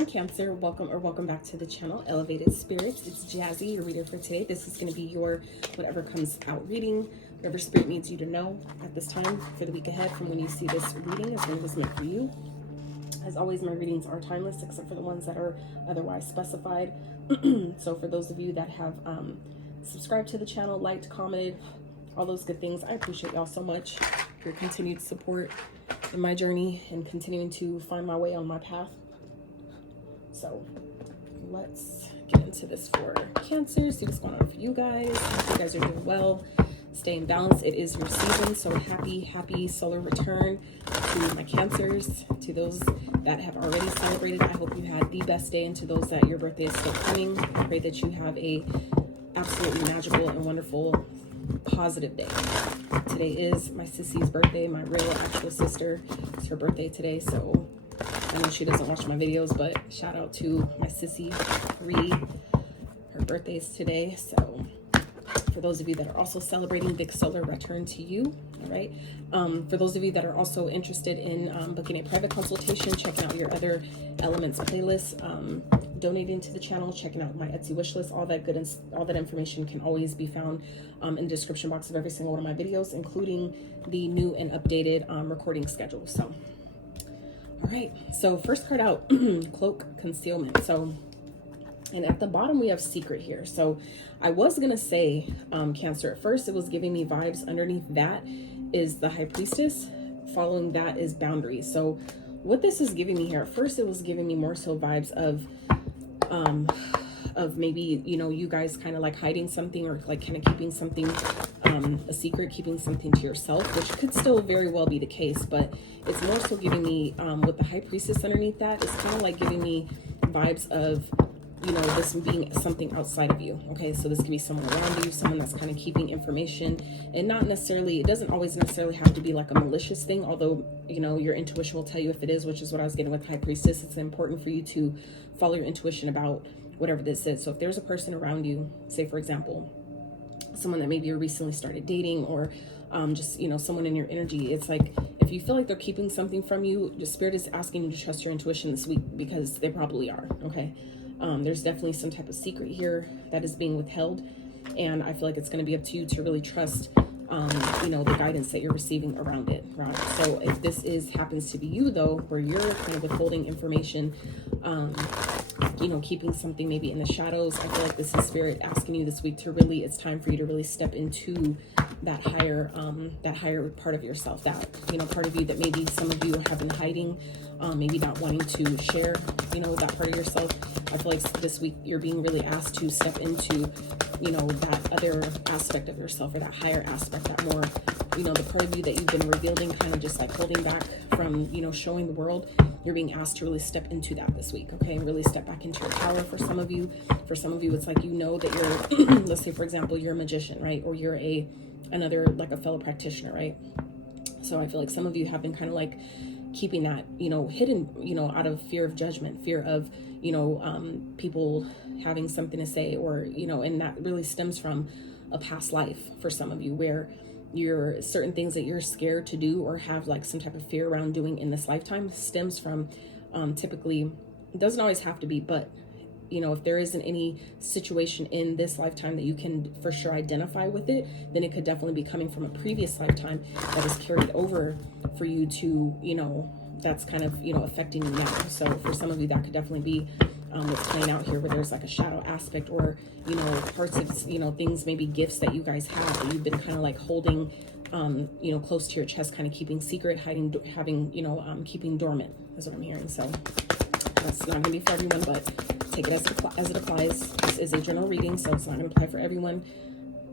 on, Cancer. Welcome back to the channel, Elevated Spirits. It's Jazzy, your reader for today. This is going to be your whatever comes out reading, whatever spirit needs you to know at this time for the week ahead from when you see this reading is when it was meant for you. As always, my readings are timeless except for the ones that are otherwise specified. So for those of you that have subscribed to the channel, liked, commented, all those good things, I appreciate y'all so much for your continued support in my journey and continuing to find my way on my path. So let's get into this for Cancer, see what's going on for you guys. Hope you guys are doing well, stay in balance. It is your season, so happy solar return to my Cancers, to those that have already celebrated. I hope you had the best day, and to those that your birthday is still coming, I pray that you have a absolutely magical and wonderful positive day. Today is my sissy's birthday, my real actual sister. It's her birthday today, so I know she doesn't watch my videos, but shout out to my sissy Ree. Her birthday's today, so for those of you that are also celebrating, big solar return to you. All right, for those of you that are also interested in booking a private consultation, checking out your other elements playlist, donating to the channel, checking out my Etsy wish list, all that good, all that information can always be found in the description box of every single one of my videos, including the new and updated recording schedule. So all right, so first card out, cloak concealment. So, and at the bottom we have secret here. So I was gonna say Cancer, at first it was giving me vibes. Underneath that is the High Priestess, following that is boundaries. So what this is giving me here, at first it was giving me more so vibes of maybe, you know, you guys kind of like hiding something, or like kind of keeping something a secret, keeping something to yourself, which could still very well be the case, but it's more so giving me with the High Priestess underneath that, it's kind of like giving me vibes of, you know, this being something outside of you. Okay, so this could be someone around you, someone that's kind of keeping information, and not necessarily, it doesn't always necessarily have to be like a malicious thing, although, you know, your intuition will tell you if it is, which is what I was getting with High Priestess. It's important for you to follow your intuition about whatever this is. So if there's a person around you, say for example someone that maybe you recently started dating, or just, you know, someone in your energy, it's like if you feel like they're keeping something from you, the spirit is asking you to trust your intuition this week, because they probably are. Okay, there's definitely some type of secret here that is being withheld, and I feel like it's going to be up to you to really trust you know, the guidance that you're receiving around it, right? So if this happens to be you though, where you're kind of withholding information, you know, keeping something maybe in the shadows, I feel like this is spirit asking you this week to really, it's time for you to really step into that higher part of yourself, that, you know, part of you that maybe some of you have been hiding, maybe not wanting to share, you know, that part of yourself. I feel like this week you're being really asked to step into, you know, that other aspect of yourself, or that higher aspect, that more, you know, the part of you that you've been revealing, kind of just like holding back from, you know, showing the world. You're being asked to really step into that this week, okay? And really step back into your power. For some of you, it's like, you know, that you're, let's say for example, you're a magician, right? Or you're another like a fellow practitioner, right? So I feel like some of you have been kind of like keeping that, you know, hidden, you know, out of fear of judgment, fear of, you know, people having something to say, or, you know, and that really stems from a past life for some of you, where you're certain things that you're scared to do or have like some type of fear around doing in this lifetime stems from typically, it doesn't always have to be, but you know, if there isn't any situation in this lifetime that you can for sure identify with it, then it could definitely be coming from a previous lifetime that is carried over for you to, you know, that's kind of, you know, affecting you now. So for some of you, that could definitely be what's playing out here, where there's like a shadow aspect, or, you know, parts of, you know, things, maybe gifts that you guys have that you've been kind of like holding, you know, close to your chest, kind of keeping secret, hiding, having, you know, keeping dormant is what I'm hearing. So that's not gonna be for everyone, but take it as it applies. This is a general reading, so it's not gonna apply for everyone.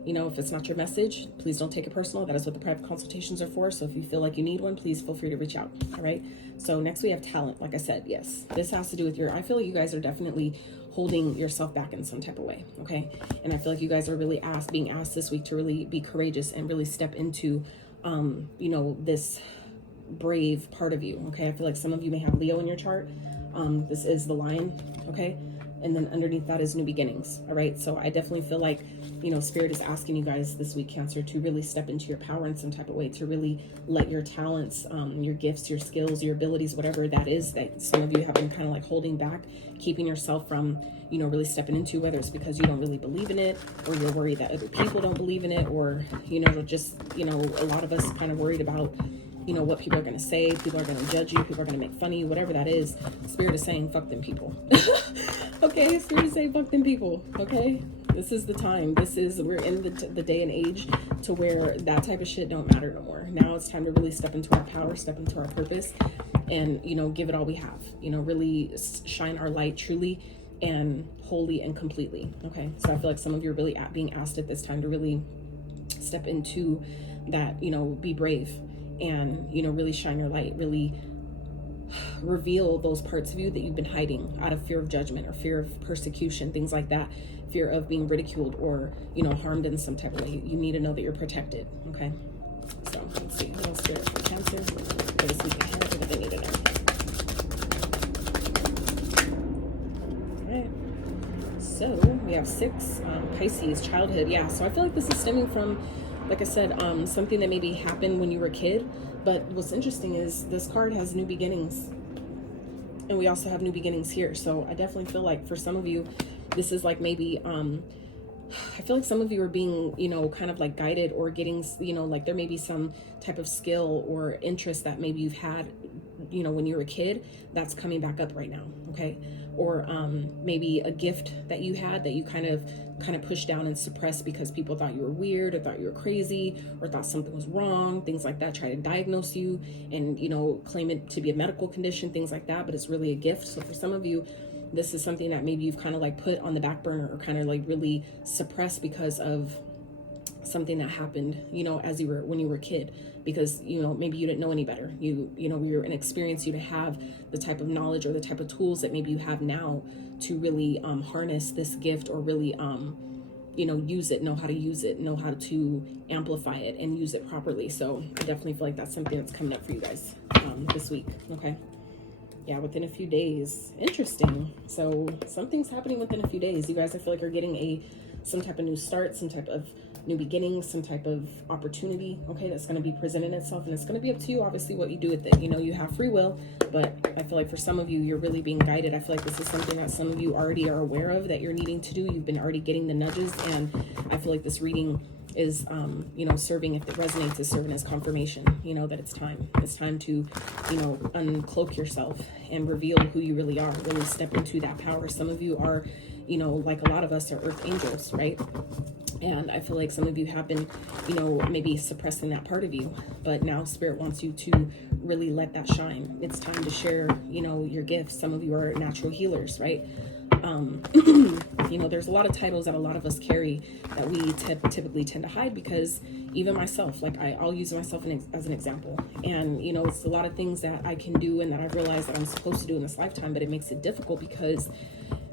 You know, if it's not your message, please don't take it personal. That is what the private consultations are for. So if you feel like you need one, please feel free to reach out. All right. So next we have talent. Like I said, yes, this has to do with I feel like you guys are definitely holding yourself back in some type of way. Okay. And I feel like you guys are really being asked this week to really be courageous and really step into, you know, this brave part of you. Okay. I feel like some of you may have Leo in your chart. This is the Lion. Okay. And then underneath that is new beginnings. All right. So I definitely feel like, you know, Spirit is asking you guys this week, Cancer, to really step into your power in some type of way, to really let your talents, your gifts, your skills, your abilities, whatever that is that some of you have been kind of like holding back, keeping yourself from, you know, really stepping into, whether it's because you don't really believe in it, or you're worried that other people don't believe in it, or, you know, just, you know, a lot of us kind of worried about, you know, what people are going to say, people are going to judge you, people are going to make fun of you, whatever that is. Spirit is saying, fuck them people. Okay, Spirit is saying, fuck them people. Okay, this is the time. We're in the day and age to where that type of shit don't matter no more. Now it's time to really step into our power, step into our purpose, and, you know, give it all we have. You know, really shine our light truly and wholly and completely. Okay, so I feel like some of you are really being asked at this time to really step into that, you know, be brave and, you know, really shine your light, really reveal those parts of you that you've been hiding out of fear of judgment or fear of persecution, things like that, fear of being ridiculed or, you know, harmed in some type of way. You need to know that you're protected. Okay, so let's see, little Spirit for Cancer for this week ahead, what they need to know. All right, so we have 6 Pisces, childhood. Yeah, so I feel like this is stemming from, like I said, something that maybe happened when you were a kid. But what's interesting is this card has new beginnings, and we also have new beginnings here. So I definitely feel like for some of you, this is like maybe, I feel like some of you are being, you know, kind of like guided or getting, you know, like there may be some type of skill or interest that maybe you've had, you know, when you were a kid that's coming back up right now. Okay. Or maybe a gift that you had that you kind of pushed down and suppressed because people thought you were weird or thought you were crazy or thought something was wrong, things like that, try to diagnose you and, you know, claim it to be a medical condition, things like that, but it's really a gift. So for some of you, this is something that maybe you've kind of like put on the back burner or kind of like really suppressed because of something that happened, you know, as when you were a kid, because, you know, maybe you didn't know any better. You know, you're inexperienced, you didn't have the type of knowledge or the type of tools that maybe you have now to really harness this gift or really, you know, use it, know how to use it, know how to amplify it and use it properly. So I definitely feel like that's something that's coming up for you guys this week. Okay. Yeah, within a few days. Interesting. So something's happening within a few days. You guys, I feel like are getting some type of new start, some type of new beginning, some type of opportunity, okay, that's going to be presenting itself, and it's going to be up to you, obviously, what you do with it. You know, you have free will, but I feel like for some of you, you're really being guided. I feel like this is something that some of you already are aware of that you're needing to do. You've been already getting the nudges, and I feel like this reading is, you know, serving, if it resonates, is serving as confirmation, you know, that it's time. It's time to, you know, uncloak yourself and reveal who you really are, really step into that power. Some of you are, you know, like a lot of us are earth angels, right? And I feel like some of you have been, you know, maybe suppressing that part of you, but now Spirit wants you to really let that shine. It's time to share, you know, your gifts. Some of you are natural healers, right? You know, there's a lot of titles that a lot of us carry that we typically tend to hide, because even myself, like I'll use myself as an example. And, you know, it's a lot of things that I can do and that I've realized that I'm supposed to do in this lifetime, but it makes it difficult because,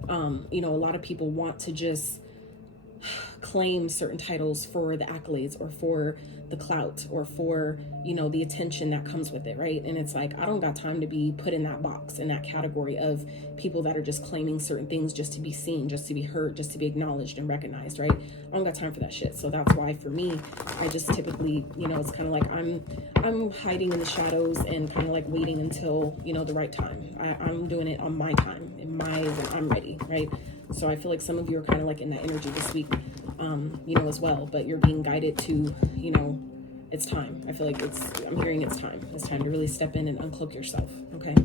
you know, a lot of people want to just claim certain titles for the accolades or for the clout or for, you know, the attention that comes with it, right? And it's like, I don't got time to be put in that box, in that category of people that are just claiming certain things just to be seen, just to be heard, just to be acknowledged and recognized, right? I don't got time for that shit. So that's why for me, I just typically, you know, it's kind of like I'm hiding in the shadows and kind of like waiting until, you know, the right time. I'm doing it on my time, when I'm ready, right? So I feel like some of you are kind of like in that energy this week, you know, as well, but you're being guided to, you know, it's time. I feel like I'm hearing it's time. It's time to really step in and uncloak yourself. Okay.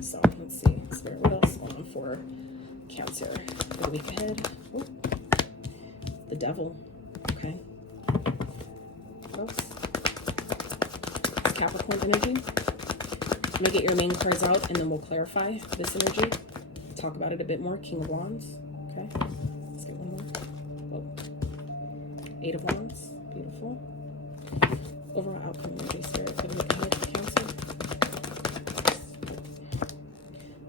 So let's see. Spirit, what else going on for Cancer for the week ahead? Ooh. The Devil. Okay. What else? Capricorn energy. I'm gonna get your main cards out and then we'll clarify this energy. Talk about it a bit more. King of Wands. Okay. Let's get one more. Oh. 8 of Wands. Beautiful. Overall outcome energy, Spirit, for the week ahead for Cancer.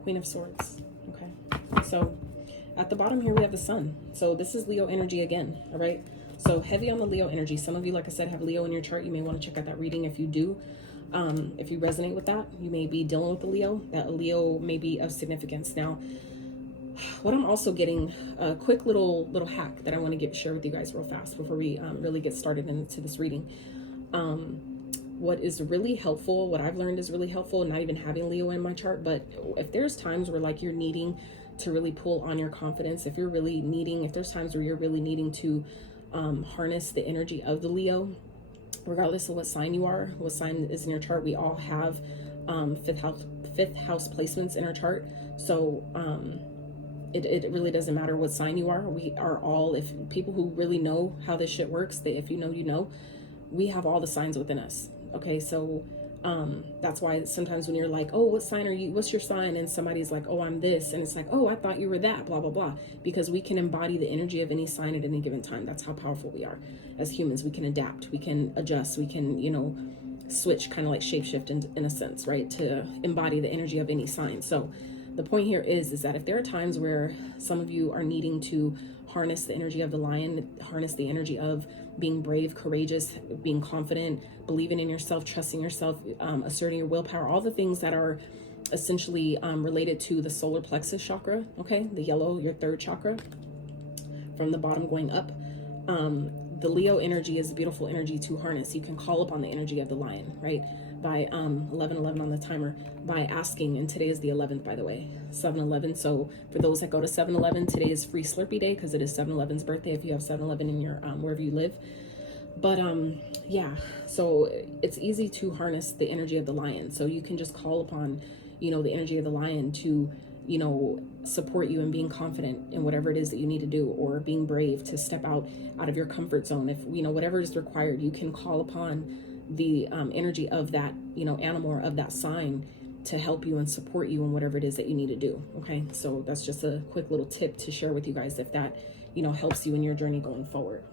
Queen of Swords. Okay. So at the bottom here we have the Sun. So this is Leo energy again. All right. So heavy on the Leo energy. Some of you, like I said, have Leo in your chart. You may want to check out that reading if you do. If you resonate with that, you may be dealing with a Leo. That Leo may be of significance. Now, what I'm also getting, a quick little hack that I want to share with you guys real fast before we really get started into this reading. What is really helpful, what I've learned is really helpful, not even having Leo in my chart, but if there's times where like you're needing to really pull on your confidence, if there's times where you're really needing to harness the energy of the Leo, regardless of what sign you are, what sign is in your chart, we all have fifth house placements in our chart. So it really doesn't matter what sign you are. We are all, if people who really know how this shit works, if you know, you know, we have all the signs within us. Okay, so that's why sometimes when you're like, oh, what sign are you, what's your sign, and somebody's like, oh, I'm this, and it's like, oh, I thought you were that, blah blah blah, because we can embody the energy of any sign at any given time. That's how powerful we are as humans. We can adapt, we can adjust, we can, you know, switch, kind of like shapeshift in a sense, right, to embody the energy of any sign. So the point here is that if there are times where some of you are needing to harness the energy of the lion, harness the energy of being brave, courageous, being confident, believing in yourself, trusting yourself, asserting your willpower, all the things that are essentially related to the solar plexus chakra, okay, the yellow, your third chakra, from the bottom going up. The Leo energy is a beautiful energy to harness. You can call upon the energy of the lion, right? By 11:11 on the timer, by asking, and today is the 11th, by the way, 7-Eleven. So for those that go to 7-Eleven, today is free Slurpee day because it is 7-Eleven's birthday if you have 7-Eleven in your wherever you live. But yeah, so it's easy to harness the energy of the lion. So you can just call upon, you know, the energy of the lion to, you know, support you in being confident in whatever it is that you need to do, or being brave to step out of your comfort zone. If, you know, whatever is required, you can call upon the energy of that, you know, animal or of that sign to help you and support you in whatever it is that you need to do. Okay, so that's just a quick little tip to share with you guys if that, you know, helps you in your journey going forward.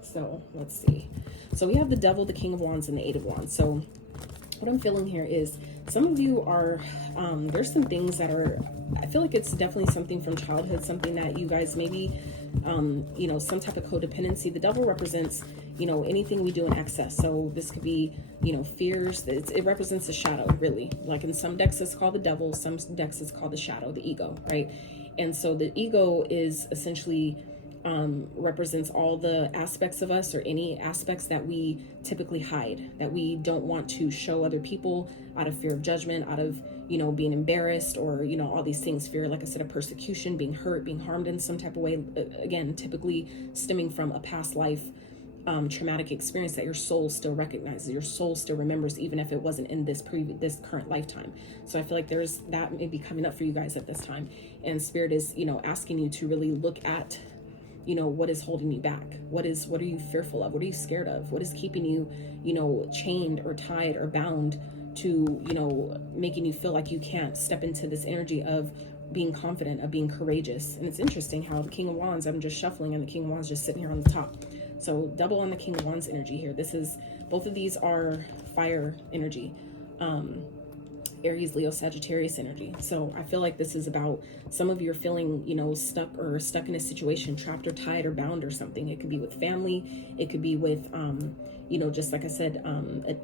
So let's see. So we have the Devil, the King of Wands, and the Eight of Wands. So what I'm feeling here is some of you are, there's some things that are, I feel like it's definitely something from childhood, something that you guys maybe, you know, some type of codependency. The Devil represents, you know, anything we do in excess. So this could be, you know, fears. It represents the shadow, really. Like in some decks it's called the devil, some decks it's called the shadow, the ego, right? And so the ego is essentially represents all the aspects of us, or any aspects that we typically hide, that we don't want to show other people out of fear of judgment, out of, you know, being embarrassed, or, you know, all these things, fear, like I said, of persecution, being hurt, being harmed in some type of way, again, typically stemming from a past life traumatic experience that your soul still recognizes, your soul still remembers, even if it wasn't in this current lifetime. So I feel like there's that may be coming up for you guys at this time, and Spirit is, you know, asking you to really look at, you know, what is holding you back? What are you fearful of? What are you scared of? What is keeping you, you know, chained or tied or bound to, you know, making you feel like you can't step into this energy of being confident, of being courageous? And it's interesting how the King of Wands, I'm just shuffling, and the King of Wands just sitting here on the top. So double on the King of Wands energy here. This is, both of these are fire energy. Aries, Leo, Sagittarius energy. So I feel like this is about some of you are feeling, you know, stuck in a situation, trapped or tied or bound or something. It could be with family. It could be with, you know, just like I said,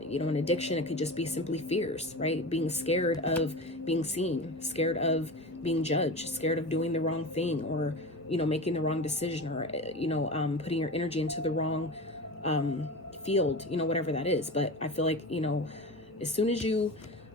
you know, an addiction. It could just be simply fears, right? Being scared of being seen, scared of being judged, scared of doing the wrong thing, or, you know, making the wrong decision, or, you know, putting your energy into the wrong field, you know, whatever that is. But I feel like, you know, as soon as you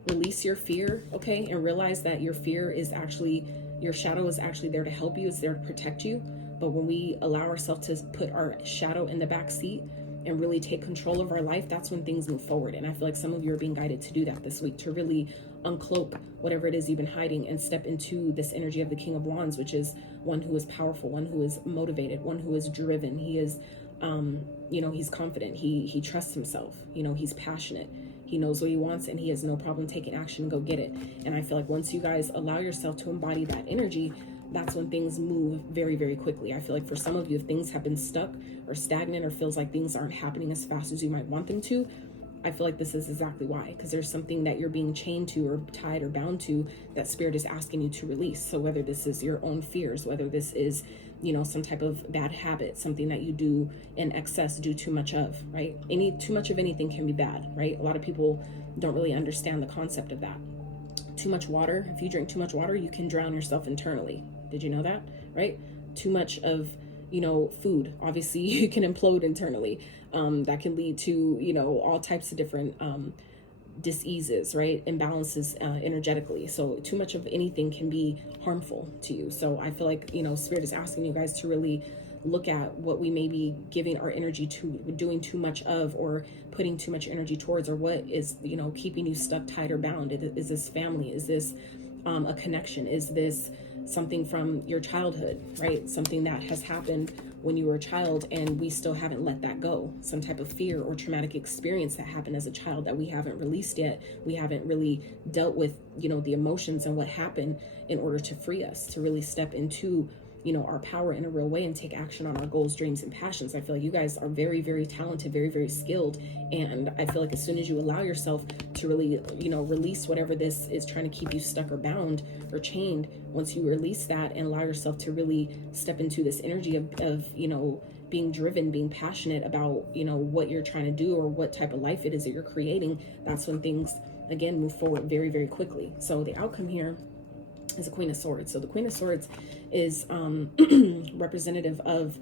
release your fear, okay, and realize that your fear is actually, your shadow is actually there to help you, it's there to protect you. But when we allow ourselves to put our shadow in the back seat and really take control of our life, that's when things move forward. And I feel like some of you are being guided to do that this week, to really uncloak whatever it is you've been hiding and step into this energy of the King of Wands, which is one who is powerful, one who is motivated, one who is driven. He is, you know, he's confident. He trusts himself. You know, he's passionate. He knows what he wants, and he has no problem taking action and go get it. And I feel like once you guys allow yourself to embody that energy, that's when things move very, very quickly. I feel like for some of you, if things have been stuck or stagnant, or feels like things aren't happening as fast as you might want them to, I feel like this is exactly why, because there's something that you're being chained to or tied or bound to that Spirit is asking you to release. So whether this is your own fears, whether this is, you know, some type of bad habit, something that you do in excess, do too much of, right? Too much of anything can be bad, right? A lot of people don't really understand the concept of that. Too much water. If you drink too much water, you can drown yourself internally. Did you know that? Right? Too much of, you know, food. Obviously, you can implode internally. That can lead to, you know, all types of different diseases, right? Imbalances energetically. So too much of anything can be harmful to you. So I feel like, you know, Spirit is asking you guys to really look at what we may be giving our energy to, doing too much of, or putting too much energy towards, or what is, you know, keeping you stuck, tied, or bound. Is this family? Is this a connection? Is this something from your childhood, right? Something that has happened when you were a child and we still haven't let that go. Some type of fear or traumatic experience that happened as a child that we haven't released yet. We haven't really dealt with, you know, the emotions and what happened in order to free us, to really step into, you know, our power in a real way and take action on our goals, dreams, and passions. I feel like you guys are very, very talented, very, very skilled. And I feel like as soon as you allow yourself to really, you know, release whatever this is trying to keep you stuck or bound or chained, once you release that and allow yourself to really step into this energy of, you know, being driven, being passionate about, you know, what you're trying to do or what type of life it is that you're creating, that's when things, again, move forward very, very quickly. So the outcome here is a Queen of Swords. So the Queen of Swords is representative of,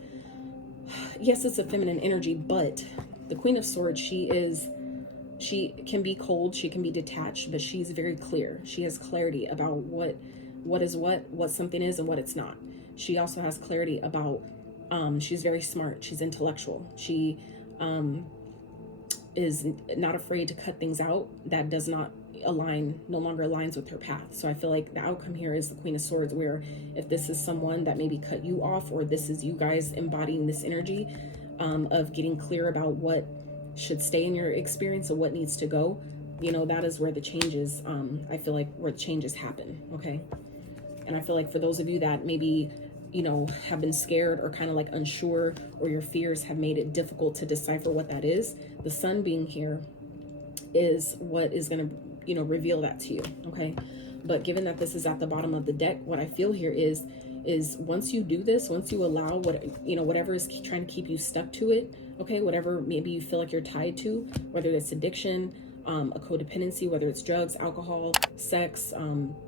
yes, it's a feminine energy, but the Queen of Swords, she can be cold, she can be detached, but she's very clear. She has clarity about what is what something is and what it's not. She also has clarity about, she's very smart, she's intellectual. She is not afraid to cut things out that does not no longer aligns with her path. So I feel like the outcome here is the Queen of Swords, where if this is someone that maybe cut you off, or this is you guys embodying this energy of getting clear about what should stay in your experience and what needs to go, you know, that is where the changes, I feel like where changes happen. Okay. And I feel like for those of you that maybe, you know, have been scared or kind of like unsure, or your fears have made it difficult to decipher what that is, the Sun being here is what is going to, you know, reveal that to you. Okay. But given that this is at the bottom of the deck, what I feel here is once you do this, once you allow what, you know, whatever is trying to keep you stuck to it, okay, whatever maybe you feel like you're tied to, whether it's addiction, a codependency, whether it's drugs, alcohol, sex,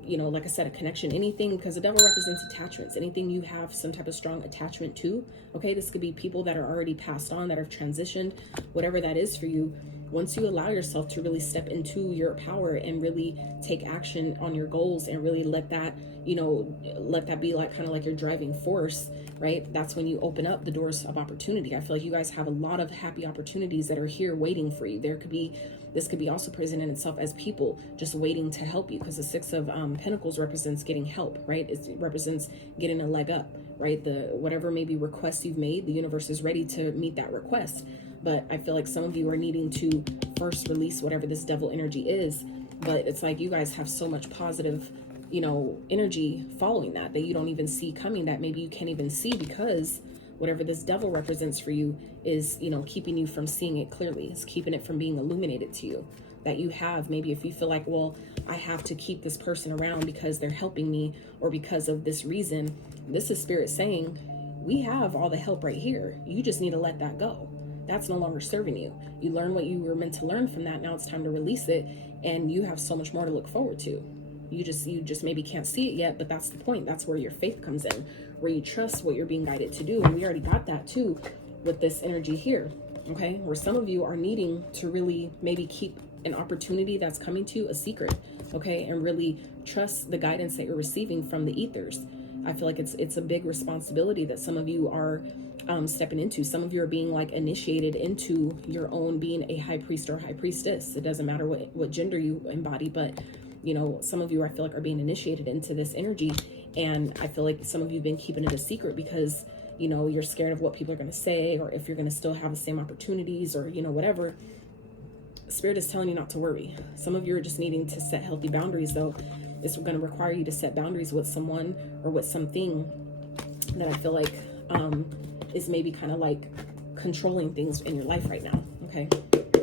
you know, like I said, a connection, anything, because the devil represents attachments, anything you have some type of strong attachment to. Okay. This could be people that are already passed on, that have transitioned, whatever that is for you. Once you allow yourself to really step into your power and really take action on your goals and really let that, you know, let that be like kind of like your driving force, right? That's when you open up the doors of opportunity. I feel like you guys have a lot of happy opportunities that are here waiting for you. This could be also present in itself as people just waiting to help you, because the Six of Pentacles represents getting help, right? It represents getting a leg up, right? Whatever maybe requests you've made, the universe is ready to meet that request. But I feel like some of you are needing to first release whatever this devil energy is. But it's like you guys have so much positive, you know, energy following that you don't even see coming, that maybe you can't even see, because whatever this devil represents for you is, you know, keeping you from seeing it clearly. It's keeping it from being illuminated to you. That you have, maybe if you feel like, well, I have to keep this person around because they're helping me, or because of this reason, this is Spirit saying, we have all the help right here. You just need to let that go. That's no longer serving you. You learn what you were meant to learn from that. Now it's time to release it, and you have so much more to look forward to. You just maybe can't see it yet, but that's the point. That's where your faith comes in, where you trust what you're being guided to do. And we already got that too with this energy here. Okay. Where some of you are needing to really maybe keep an opportunity that's coming to you a secret. Okay. And really trust the guidance that you're receiving from the ethers. I feel like it's a big responsibility that some of you are stepping into. Some of you are being like initiated into your own being a high priest or high priestess. It doesn't matter what gender you embody, but you know, some of you I feel like are being initiated into this energy. And I feel like some of you have been keeping it a secret because, you know, you're scared of what people are going to say, or if you're going to still have the same opportunities, or, you know, whatever. Spirit is telling you not to worry. Some of you are just needing to set healthy boundaries, though. It's going to require you to set boundaries with someone or with something that I feel like is maybe kind of like controlling things in your life right now. Okay,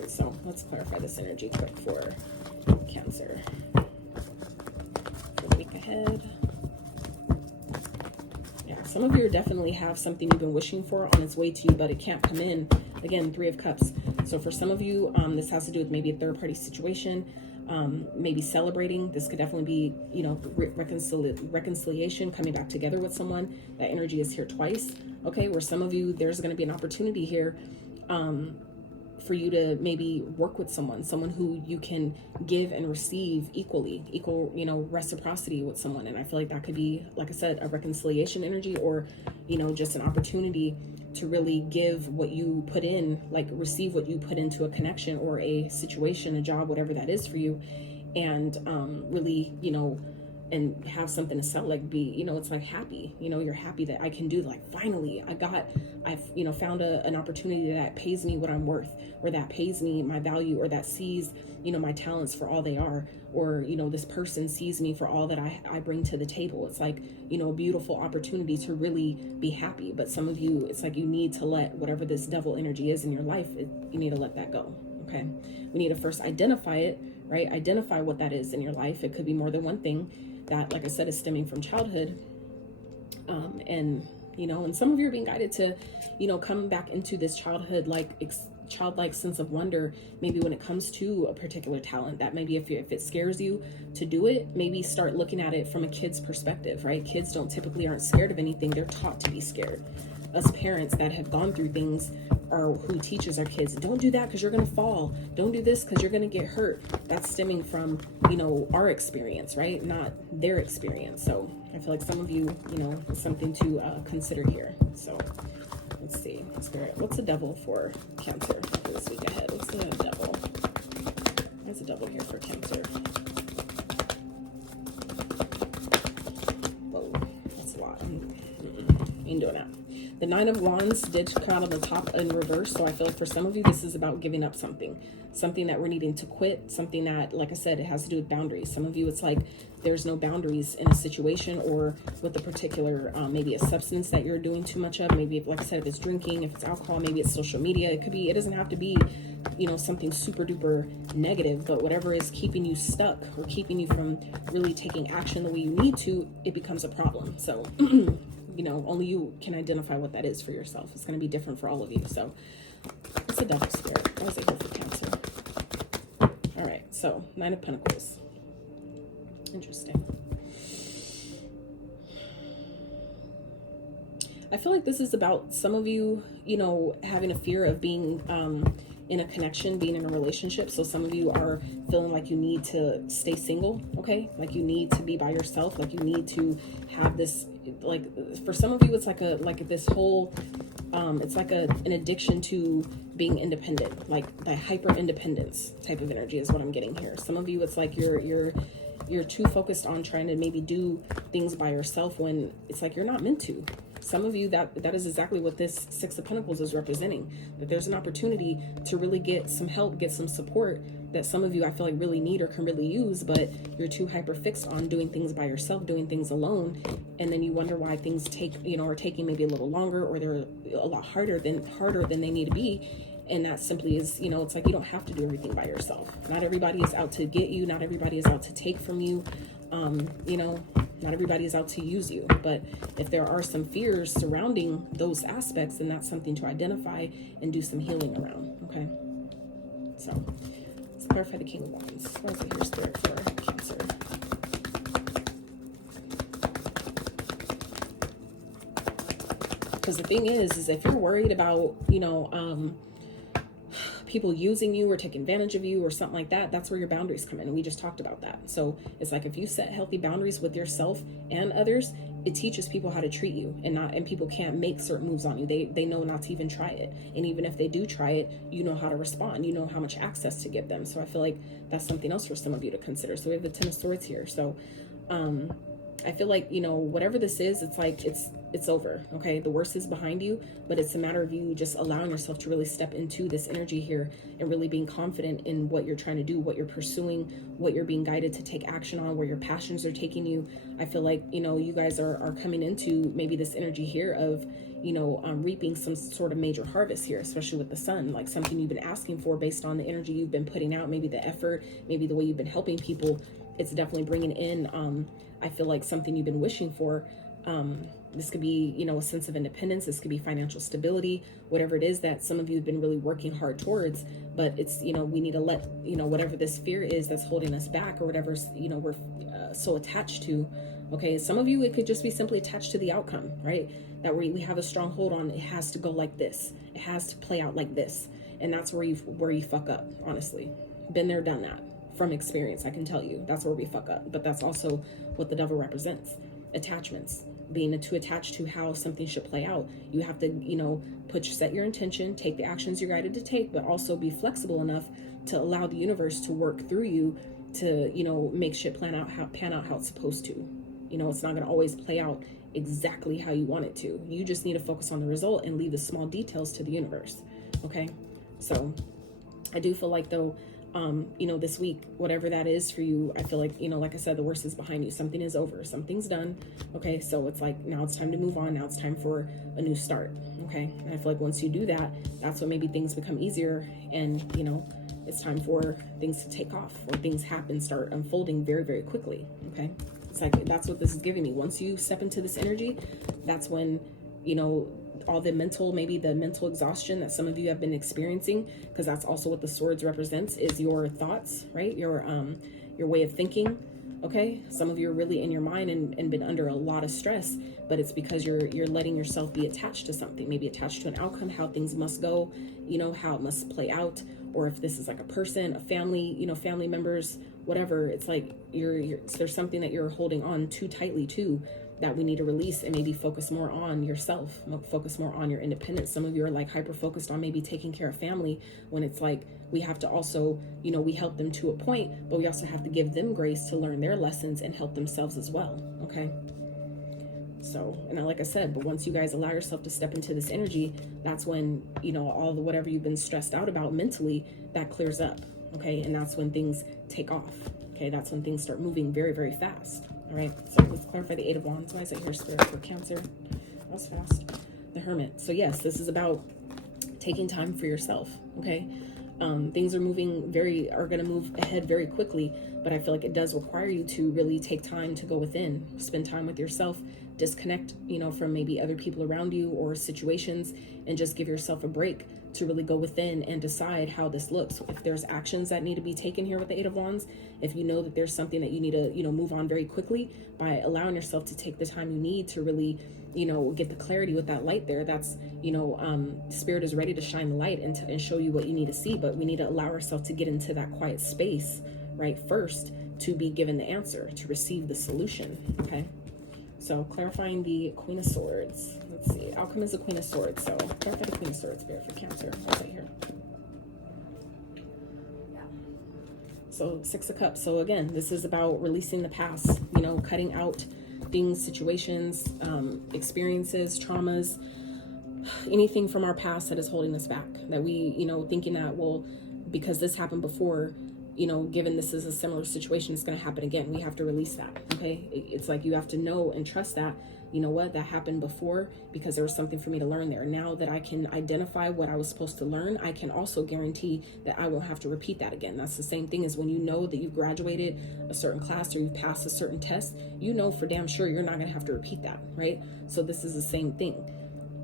so let's clarify this energy quick for Cancer for the week ahead. Yeah, some of you definitely have something you've been wishing for on its way to you, but it can't come in. Again, Three of Cups. So for some of you, this has to do with maybe a third-party situation. maybe celebrating. This could definitely be, you know, reconciliation, coming back together with someone. That energy is here twice. Okay, where some of you, there's going to be an opportunity here for you to maybe work with someone who you can give and receive equal, you know, reciprocity with someone. And I feel like that could be, like I said, a reconciliation energy, or, you know, just an opportunity to really give what you put in, like receive what you put into a connection or a situation, a job, whatever that is for you. And really, you know, and have something to sell, like be, you know, it's like happy, you know, you're happy that I can do, like, finally I've, you know, found an opportunity that pays me what I'm worth, or that pays me my value, or that sees, you know, my talents for all they are, or, you know, this person sees me for all that I bring to the table. It's like, you know, a beautiful opportunity to really be happy. But some of you, it's like you need to let whatever this devil energy is in your life, you need to let that go. Okay, we need to first identify it, right? Identify what that is in your life. It could be more than one thing that, like I said, is stemming from childhood. And, you know, and some of you are being guided to, you know, come back into this childhood, like childlike sense of wonder, maybe when it comes to a particular talent. That maybe if it scares you to do it, maybe start looking at it from a kid's perspective, right? Kids aren't scared of anything. They're taught to be scared. Us parents that have gone through things, or who teaches our kids, don't do that because you're going to fall. Don't do this because you're going to get hurt. That's stemming from, you know, our experience, right? Not their experience. So I feel like some of you, you know, it's something to consider here. So let's see. Spirit, what's the devil for Cancer for this week ahead? What's the devil? There's a devil here for Cancer. Whoa, that's a lot. Ain't doing that. The Nine of Wands did come out on the top in reverse. So I feel like for some of you, this is about giving up something that we're needing to quit, something that, like I said, it has to do with boundaries. Some of you, it's like there's no boundaries in a situation, or with a particular, maybe a substance that you're doing too much of. Maybe, if, like I said, if it's drinking, if it's alcohol, maybe it's social media. It could be, it doesn't have to be, you know, something super duper negative, but whatever is keeping you stuck or keeping you from really taking action the way you need to, it becomes a problem. So you know, only you can identify what that is for yourself. It's going to be different for all of you. So it's a devil spirit. Why is it here for Cancer? All right. So 9 of Pentacles. Interesting. I feel like this is about some of you, you know, having a fear of being in a connection, being in a relationship. So some of you are feeling like you need to stay single, okay? Like you need to be by yourself. Like you need to have this, like for some of you, it's like this whole, it's like an addiction to being independent, like the hyper independence type of energy is what I'm getting here. Some of you, it's like you're too focused on trying to maybe do things by yourself when it's like you're not meant to. Some of you, that is exactly what this 6 of Pentacles is representing, that there's an opportunity to really get some help, get some support that some of you, I feel like, really need or can really use, but you're too hyper fixed on doing things by yourself, doing things alone. And then you wonder why things take, you know, are taking maybe a little longer, or they're a lot harder than they need to be. And that simply is, you know, it's like you don't have to do everything by yourself. Not everybody is out to get you. Not everybody is out to take from you. You know, not everybody is out to use you. But if there are some fears surrounding those aspects, then that's something to identify and do some healing around. Okay. So let's clarify the King of Wands. Why is it here, Spirit, for Cancer? Because the thing is if you're worried about, you know, people using you or taking advantage of you or something like that, that's where your boundaries come in. And we just talked about that. So it's like if you set healthy boundaries with yourself and others, it teaches people how to treat you, and people can't make certain moves on you. They know not to even try it. And even if they do try it, you know how to respond. You know how much access to give them. So I feel like that's something else for some of you to consider. So we have the 10 of Swords here. So I feel like, you know, whatever this is, it's like it's over. Okay, the worst is behind you, but it's a matter of you just allowing yourself to really step into this energy here and really being confident in what you're trying to do, what you're pursuing, what you're being guided to take action on, where your passions are taking you. I feel like, you know, you guys are coming into maybe this energy here of, you know, reaping some sort of major harvest here, especially with the sun, like something you've been asking for based on the energy you've been putting out, maybe the effort, maybe the way you've been helping people. It's definitely bringing in, I feel like, something you've been wishing for. This could be, you know, a sense of independence. This could be financial stability, whatever it is that some of you have been really working hard towards. But it's, you know, we need to let, you know, whatever this fear is that's holding us back, or whatever, you know, we're so attached to. Okay, some of you, it could just be simply attached to the outcome, right? That we have a strong hold on, it has to go like this. It has to play out like this. And that's where you fuck up, honestly. Been there, done that. From experience, I can tell you. That's where we fuck up. But that's also what the devil represents. Attachments. Being too attached to how something should play out. You have to, you know, set your intention, take the actions you're guided to take, but also be flexible enough to allow the universe to work through you to, you know, make shit pan out how it's supposed to. You know, it's not going to always play out exactly how you want it to. You just need to focus on the result and leave the small details to the universe. Okay. So I do feel like, though, you know, this week, whatever that is for you, I feel like, you know, like I said, the worst is behind you. Something is over. Something's done. Okay. So it's like, now it's time to move on. Now it's time for a new start. Okay. And I feel like once you do that, that's when maybe things become easier, and, you know, it's time for things to take off, or things start unfolding very, very quickly. Okay. It's like, that's what this is giving me. Once you step into this energy, that's when, you know, all the mental exhaustion that some of you have been experiencing, because that's also what the swords represents, is your thoughts, right? Your way of thinking. Okay. Some of you are really in your mind and been under a lot of stress, but it's because you're letting yourself be attached to something, maybe attached to an outcome, how things must go, you know, how it must play out. Or if this is like a person, a family, you know, family members, whatever, it's like there's something that you're holding on too tightly to, that we need to release, and maybe focus more on yourself, focus more on your independence. Some of you are like hyper focused on maybe taking care of family, when it's like we have to also, you know, we help them to a point, but we also have to give them grace to learn their lessons and help themselves as well. Okay. So, and like I said, but once you guys allow yourself to step into this energy, that's when, you know, all the whatever you've been stressed out about mentally, that clears up. Okay. And that's when things take off. Okay. That's when things start moving very, very fast. All right. So let's clarify the 8 of Wands. Why is it here, Spirit, for Cancer? That was fast. The Hermit. So yes, this is about taking time for yourself. Okay. Things are going to move ahead very quickly, but I feel like it does require you to really take time to go within, spend time with yourself, disconnect, you know, from maybe other people around you or situations, and just give yourself a break to really go within and decide how this looks. If there's actions that need to be taken here with the 8 of Wands, if you know that there's something that you need to, you know, move on very quickly, by allowing yourself to take the time you need to really, you know, get the clarity with that light there, that's, you know, Spirit is ready to shine the light and show you what you need to see, but we need to allow ourselves to get into that quiet space, right, first, to be given the answer, to receive the solution. Okay. So clarifying the Queen of Swords. Let's see. Outcome is the Queen of Swords. So clarify the Queen of Swords, Spirit, for Cancer. Right here. Yeah. So 6 of Cups. So again, this is about releasing the past, you know, cutting out things, situations, experiences, traumas, anything from our past that is holding us back. That we, you know, thinking that, well, because this happened before, you know, given this is a similar situation, it's going to happen again. We have to release that. Okay. It's like you have to know and trust that, you know what, that happened before because there was something for me to learn there. Now that I can identify what I was supposed to learn, I can also guarantee that I won't have to repeat that again. That's the same thing as when you know that you've graduated a certain class or you've passed a certain test, you know for damn sure you're not going to have to repeat that, right? So this is the same thing.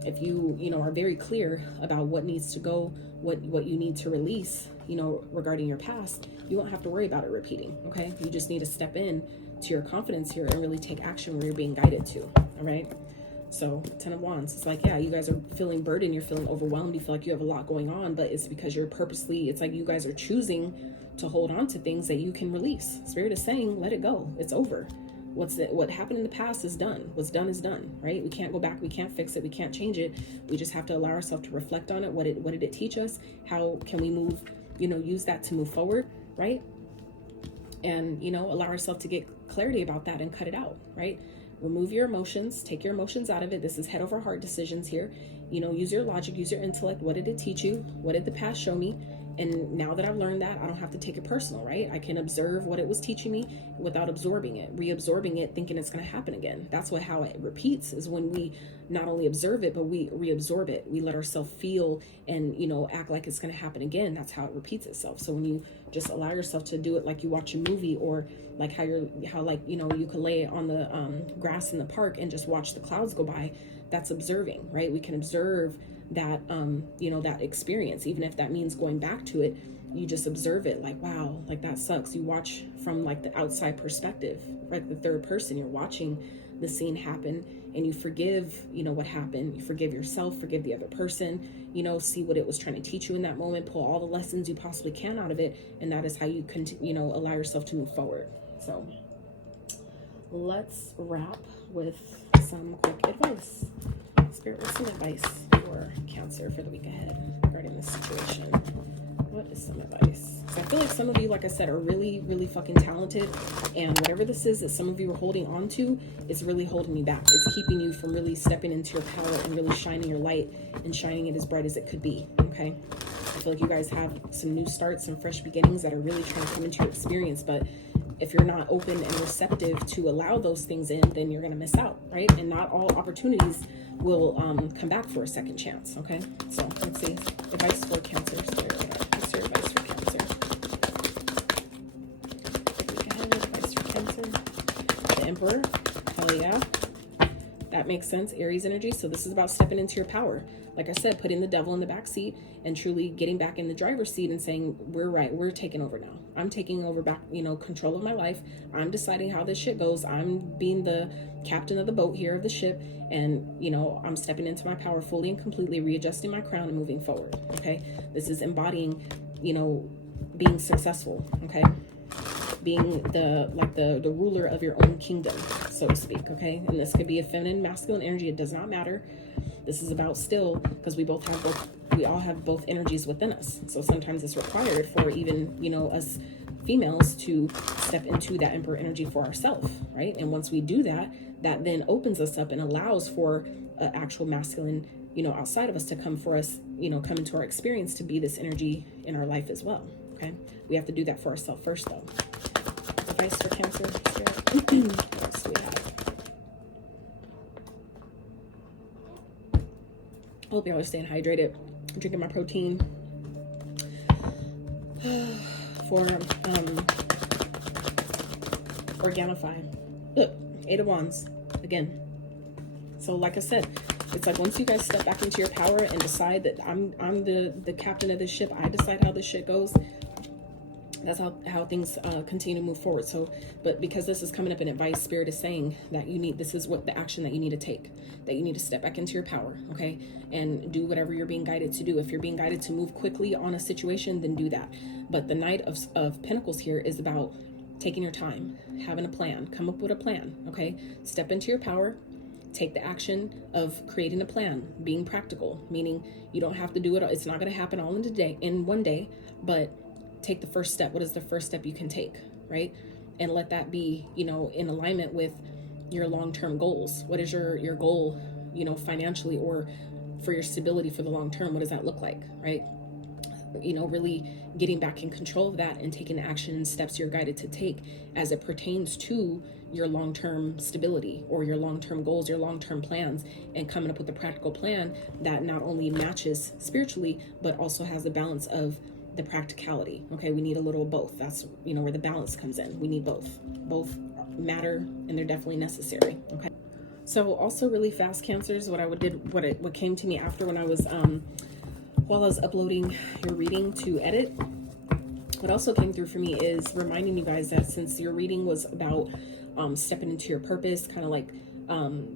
If you know, are very clear about what needs to go, what you need to release, you know, regarding your past, you won't have to worry about it repeating. Okay. You just need to step in to your confidence here and really take action where you're being guided to. All right. So 10 of Wands, it's like, yeah, you guys are feeling burdened. You're feeling overwhelmed. You feel like you have a lot going on, but it's because you're purposely, it's like you guys are choosing to hold on to things that you can release. Spirit is saying, let it go. It's over. What happened in the past is done. What's done is done, right? We can't go back. We can't fix it. We can't change it. We just have to allow ourselves to reflect on it. What did it teach us? How can we move, you know, use that to move forward, right? And, you know, allow ourselves to get clarity about that and cut it out, right? Remove your emotions, take your emotions out of it. This is head over heart decisions here. You know, use your logic, use your intellect. What did it teach you? What did the past show me? And now that I've learned that, I don't have to take it personal, right? I can observe what it was teaching me without absorbing it, reabsorbing it, thinking it's going to happen again. That's how it repeats, is when we not only observe it, but we reabsorb it. We let ourselves feel and, you know, act like it's going to happen again. That's how it repeats itself. So when you Just allow yourself to do it like you watch a movie, or like how like, you know, you could lay on the grass in the park and just watch the clouds go by. That's observing, right? We can observe that, you know, that experience, even if that means going back to it. You just observe it, like, wow, like that sucks. You watch from like the outside perspective, right? The third person, you're watching the scene happen, and you forgive, you know, what happened. You forgive yourself, forgive the other person, you know, see what it was trying to teach you in that moment, pull all the lessons you possibly can out of it. And that is how you continue, you know, allow yourself to move forward. So let's wrap with some quick advice. Spirit, what's some advice for Cancer for the week ahead regarding this situation? What is some advice? So I feel like some of you, like I said, are really, really fucking talented, and whatever this is that some of you are holding on to, it's really holding you back. It's keeping you from really stepping into your power and really shining your light and shining it as bright as it could be, okay? I feel like you guys have some new starts, some fresh beginnings that are really trying to come into your experience, but if you're not open and receptive to allow those things in, then you're going to miss out, right? And not all opportunities will come back for a second chance, okay? So let's see. Advice for Cancer. What's your advice for Cancer? Week ahead, advice for Cancer. The Emperor. Hell yeah. That makes sense. Aries energy. So this is about stepping into your power. Like I said, putting the devil in the back seat and truly getting back in the driver's seat and saying, we're right, we're taking over now. I'm taking over back, you know, control of my life. I'm deciding how this shit goes. I'm being the captain of the boat here, of the ship. And, you know, I'm stepping into my power fully and completely, readjusting my crown and moving forward. Okay. This is embodying, you know, being successful. Okay. Being the ruler of your own kingdom, so to speak. Okay. And this could be a feminine, masculine energy. It does not matter. This is about still, because we all have both energies within us. So sometimes it's required for even, you know, us females to step into that Emperor energy for ourselves, right? And once we do that, that then opens us up and allows for an actual masculine, you know, outside of us to come for us, you know, come into our experience to be this energy in our life as well. Okay. We have to do that for ourselves first, though. Advice for Cancer. What else do we have? I hope y'all are staying hydrated. I'm drinking my protein for Organifi. Look, 8 of Wands again. So like I said, it's like once you guys step back into your power and decide that I'm the captain of this ship, I decide how this shit goes. That's how things continue to move forward. So, but because this is coming up in advice, Spirit is saying that this is what the action that you need to take, that you need to step back into your power, okay? And do whatever you're being guided to do. If you're being guided to move quickly on a situation, then do that. But the Knight of Pentacles here is about taking your time, having a plan, come up with a plan, okay? Step into your power, take the action of creating a plan, being practical, meaning you don't have to do it. It's not going to happen all in one day, but take the first step. What is the first step you can take, right? And let that be, you know, in alignment with your long-term goals. What is your goal, you know, financially, or for your stability for the long term? What does that look like, right? You know, really getting back in control of that and taking the action and steps you're guided to take as it pertains to your long-term stability or your long-term goals, your long-term plans, and coming up with a practical plan that not only matches spiritually, but also has a balance of the practicality. Okay, we need a little of both. That's, you know, where the balance comes in. We need both matter, and they're definitely necessary. Okay, so also really fast, Cancers, what came to me after when I was while I was uploading your reading to edit, what also came through for me is reminding you guys that since your reading was about stepping into your purpose, kind of like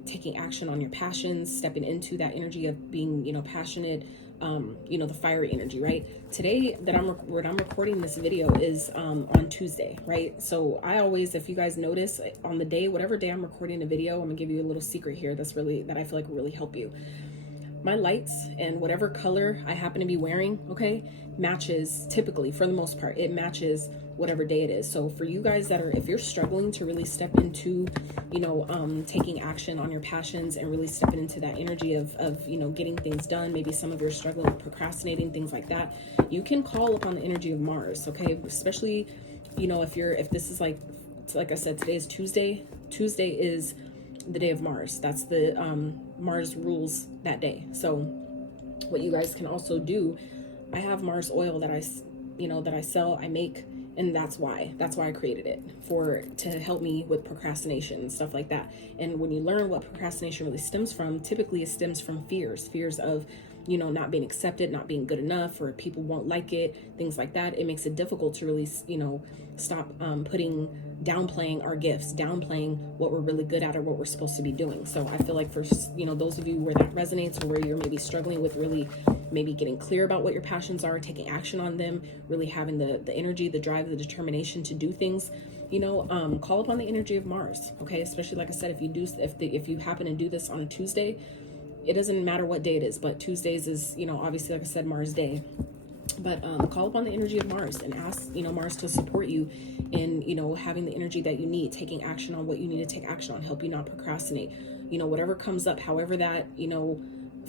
taking action on your passions, stepping into that energy of being, you know, passionate, you know, the fiery energy, right? Today that I'm recording this video is on Tuesday, right? So I always, if you guys notice on the day, whatever day I'm recording a video, I'm gonna give you a little secret here that I feel like will really help you. My lights and whatever color I happen to be wearing, okay, matches typically, for the most part, it matches whatever day it is. So for you guys if you're struggling to really step into, you know, taking action on your passions and really stepping into that energy of, you know, getting things done, maybe some of you are struggling with procrastinating, things like that, you can call upon the energy of Mars, okay? Especially, you know, if this is like I said, today is Tuesday. Tuesday is the day of Mars. That's the Mars rules that day. So what you guys can also do, I have Mars oil that I you know, that I sell, I make, and that's why I created it, to help me with procrastination and stuff like that. And when you learn what procrastination really stems from, typically it stems from fears of, you know, not being accepted, not being good enough, or people won't like it, things like that. It makes it difficult to really, you know, stop downplaying our gifts, downplaying what we're really good at or what we're supposed to be doing. So I feel like for, you know, those of you where that resonates, or where you're maybe struggling with really maybe getting clear about what your passions are, taking action on them, really having the energy, the drive, the determination to do things, you know, call upon the energy of Mars. Okay. Especially, like I said, if you happen to do this on a Tuesday, it doesn't matter what day it is, but Tuesdays is, you know, obviously, like I said, Mars day. But call upon the energy of Mars and ask, you know, Mars to support you in, you know, having the energy that you need, taking action on what you need to take action on, help you not procrastinate, you know, whatever comes up, however that, you know,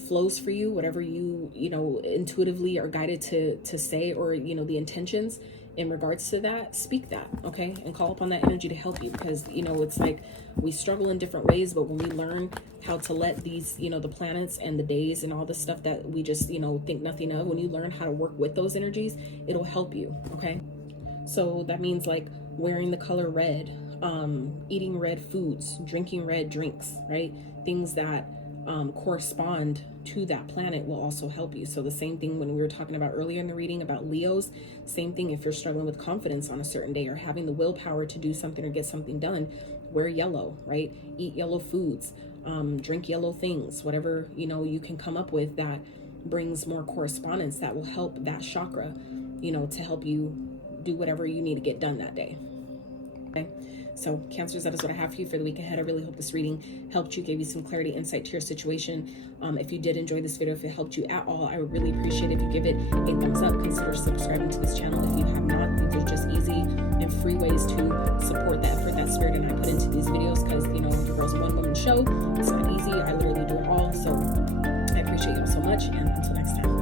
flows for you, whatever you know, intuitively are guided to say, or, you know, the intentions in regards to that, speak that, okay? And call upon that energy to help you, because, you know, it's like we struggle in different ways, but when we learn how to let these, you know, the planets and the days and all the stuff that we just, you know, think nothing of, when you learn how to work with those energies, it'll help you, okay? So that means like wearing the color red, eating red foods, drinking red drinks, right? Things that correspond to that planet will also help you. So the same thing when we were talking about earlier in the reading about Leos, same thing if you're struggling with confidence on a certain day, or having the willpower to do something or get something done, wear yellow, right? Eat yellow foods, drink yellow things, whatever, you know, you can come up with that brings more correspondence that will help that chakra, you know, to help you do whatever you need to get done that day. Okay. So Cancers, that is what I have for you for the week ahead. I really hope this reading helped you, gave you some clarity, insight to your situation. If you did enjoy this video, if it helped you at all, I would really appreciate it if you give it a thumbs up. Consider subscribing to this channel if you have not. These are just easy and free ways to support the effort, that spirit, and I put into these videos, because, you know, your girl's a one-woman show. It's not easy. I literally do it all. So I appreciate you all so much, and until next time.